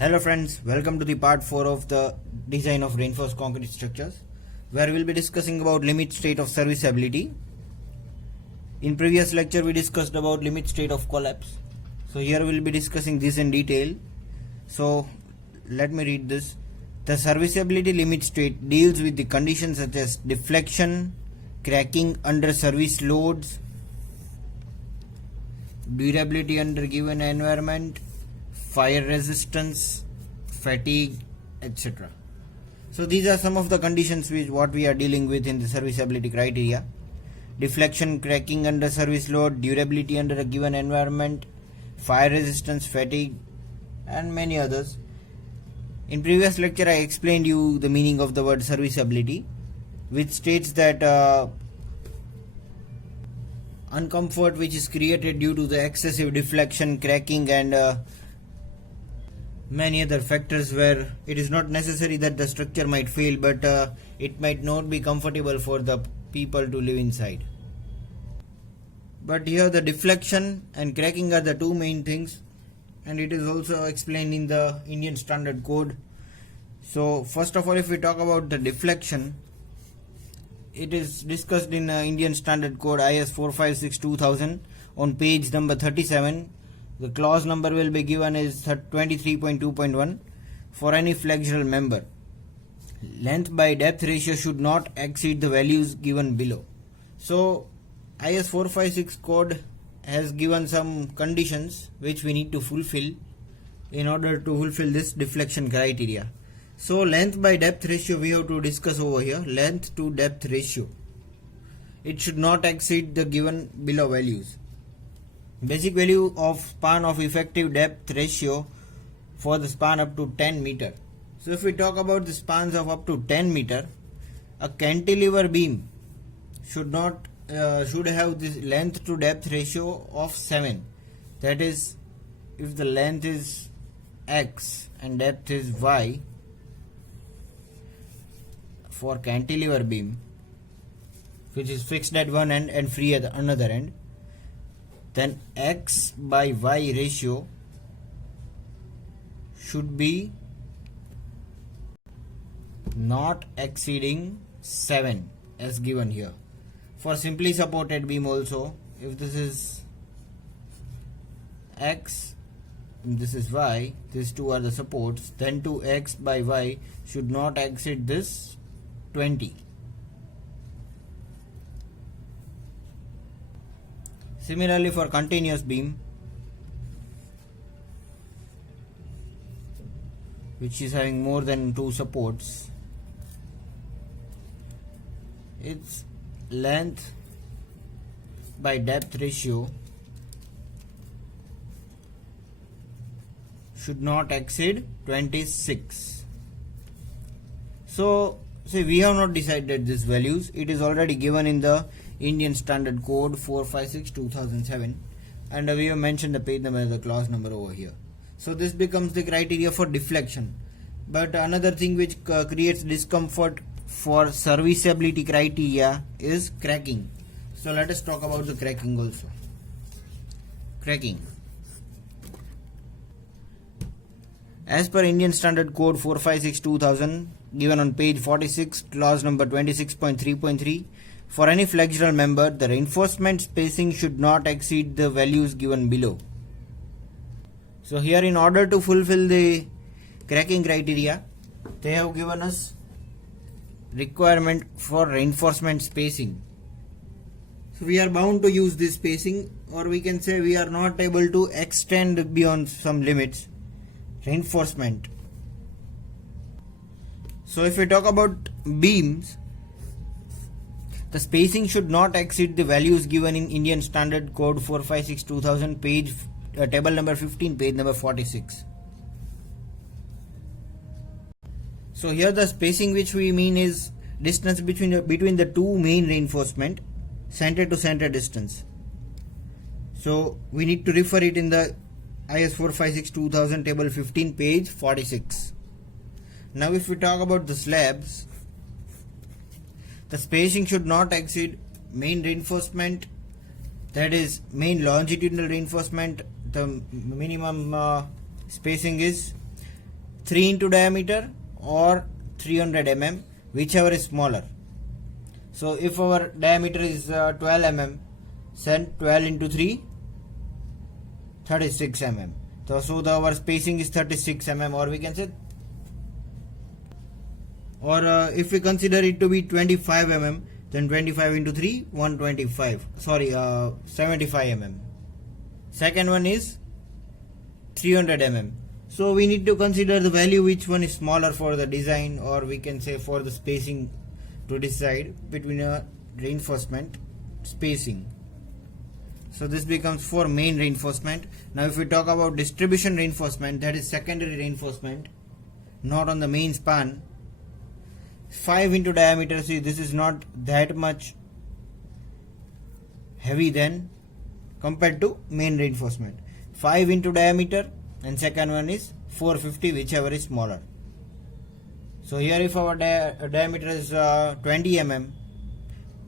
Hello friends, welcome to the part 4 of the design of reinforced concrete structures, where we'll be discussing about limit state of serviceability. In previous lecture we discussed about limit state of collapse. So here we'll be discussing this in detail. So let me read this. The serviceability limit state deals with the conditions such as deflection, cracking under service loads, durability under given environment, fire resistance, fatigue, etc. So these are some of the conditions which what we are dealing with in the serviceability criteria. Deflection, cracking under service load, durability under a given environment, fire resistance, fatigue, and many others. In previous lecture I explained you the meaning of the word serviceability, which states that uncomfort which is created due to the excessive deflection, cracking, and many other factors where it is not necessary that the structure might fail, but it might not be comfortable for the people to live inside. But here the deflection and cracking are the two main things, and it is also explained in the Indian Standard Code. So first of all, if we talk about the deflection, it is discussed in Indian Standard Code IS 456-2000 on page number 37. The clause number will be given is 23.2.1. For any flexural member, length by depth ratio should not exceed the values given below. So IS 456 code has given some conditions which we need to fulfill in order to fulfill this deflection criteria. So length by depth ratio we have to discuss over here. Length to depth ratio, it should not exceed the given below values. Basic value of span of effective depth ratio for the span up to 10 meter. So if we talk about the spans of up to 10 meter, a cantilever beam should have this length to depth ratio of 7. That is, if the length is x and depth is y for cantilever beam, which is fixed at one end and free at another end, then x by y ratio should be not exceeding 7 as given here. For simply supported beam also, if this is x and this is y, these two are the supports, then 2x by y should not exceed this 20. Similarly, for continuous beam, which is having more than 2 supports, its length by depth ratio should not exceed 26. So see, we have not decided these values. It is already given in the Indian Standard Code 456-2007, and we have mentioned the page number, the clause number over here. So this becomes the criteria for deflection. But another thing which creates discomfort for serviceability criteria is cracking. So let us talk about the cracking also. Cracking. As per Indian Standard Code 456-2000, given on page 46, clause number 26.3.3, for any flexural member, the reinforcement spacing should not exceed the values given below. So here, in order to fulfill the cracking criteria, they have given us requirement for reinforcement spacing. So we are bound to use this spacing, or we can say we are not able to extend beyond some limits. Reinforcement. So if we talk about beams, the spacing should not exceed the values given in Indian Standard Code 456-2000 page table number 15, page number 46. So here the spacing which we mean is distance between the two main reinforcement, center to center distance. So we need to refer it in the IS 456-2000 table 15, page 46. Now if we talk about the slabs, the spacing should not exceed main reinforcement, that is main longitudinal reinforcement. The minimum spacing is 3 into diameter or 300 mm, whichever is smaller. So if our diameter is 12 mm, then 12 into 3, 36 mm. So our spacing is 36 mm, or we can say, or if we consider it to be 25 mm, then 25 into 3, 125. 75 mm. Second one is 300 mm. So we need to consider the value which one is smaller for the design, or we can say for the spacing, to decide between a reinforcement spacing. So this becomes for main reinforcement. Now if we talk about distribution reinforcement, that is secondary reinforcement, not on the main span. 5 into diameter, see this is not that much heavy then compared to main reinforcement. 5 into diameter, and second one is 450, whichever is smaller. So here if our diameter is 20 mm,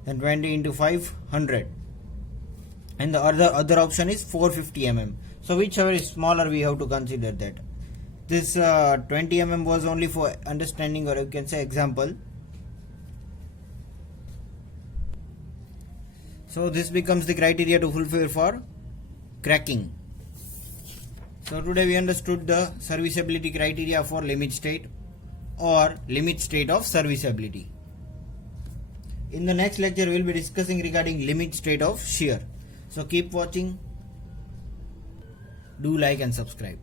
then 20 into 5, 100. And the other option is 450 mm. So whichever is smaller, we have to consider that. This 20 mm was only for understanding, or you can say example. So this becomes the criteria to fulfill for cracking. So today we understood the serviceability criteria for limit state or limit state of serviceability. In the next lecture we will be discussing regarding limit state of shear. So keep watching. Do like and subscribe.